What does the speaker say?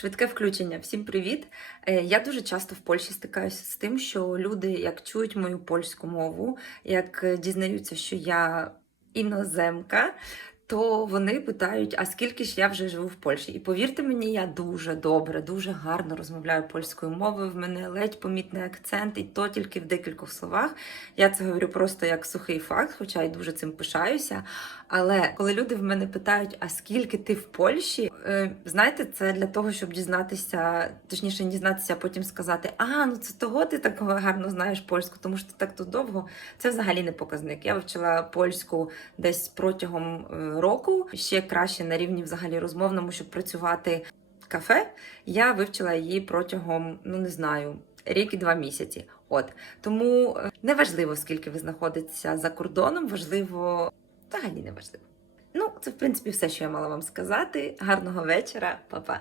Швидке включення. Всім привіт! Е, Я дуже часто в Польщі стикаюся з тим, що люди, як чують мою польську мову, як е, дізнаються, що я іноземка, то вони питають, а скільки ж я вже живу в Польщі? І повірте мені, я дуже добре, дуже гарно розмовляю польською мовою. В мене ледь помітний акцент, і то тільки в декількох словах. Я це говорю просто як сухий факт, хоча й дуже цим пишаюся. Але коли люди в мене питають, а скільки ти в Польщі, е, знаєте, це для того, щоб дізнатися, точніше, дізнатися, а потім сказати: А, ну це того ти так гарно знаєш польську, тому що ти так тут довго. Це взагалі не показник. Я вивчила польську десь протягом е, року, ще краще на рівні взагалі розмовному, щоб працювати в кафе. Я вивчила її протягом, ну не знаю, рік і два місяці. От тому не важливо, скільки ви знаходитеся за кордоном, важливо взагалі не важливо. Ну, це в принципі все, що я мала вам сказати. Гарного вечора, Па-па!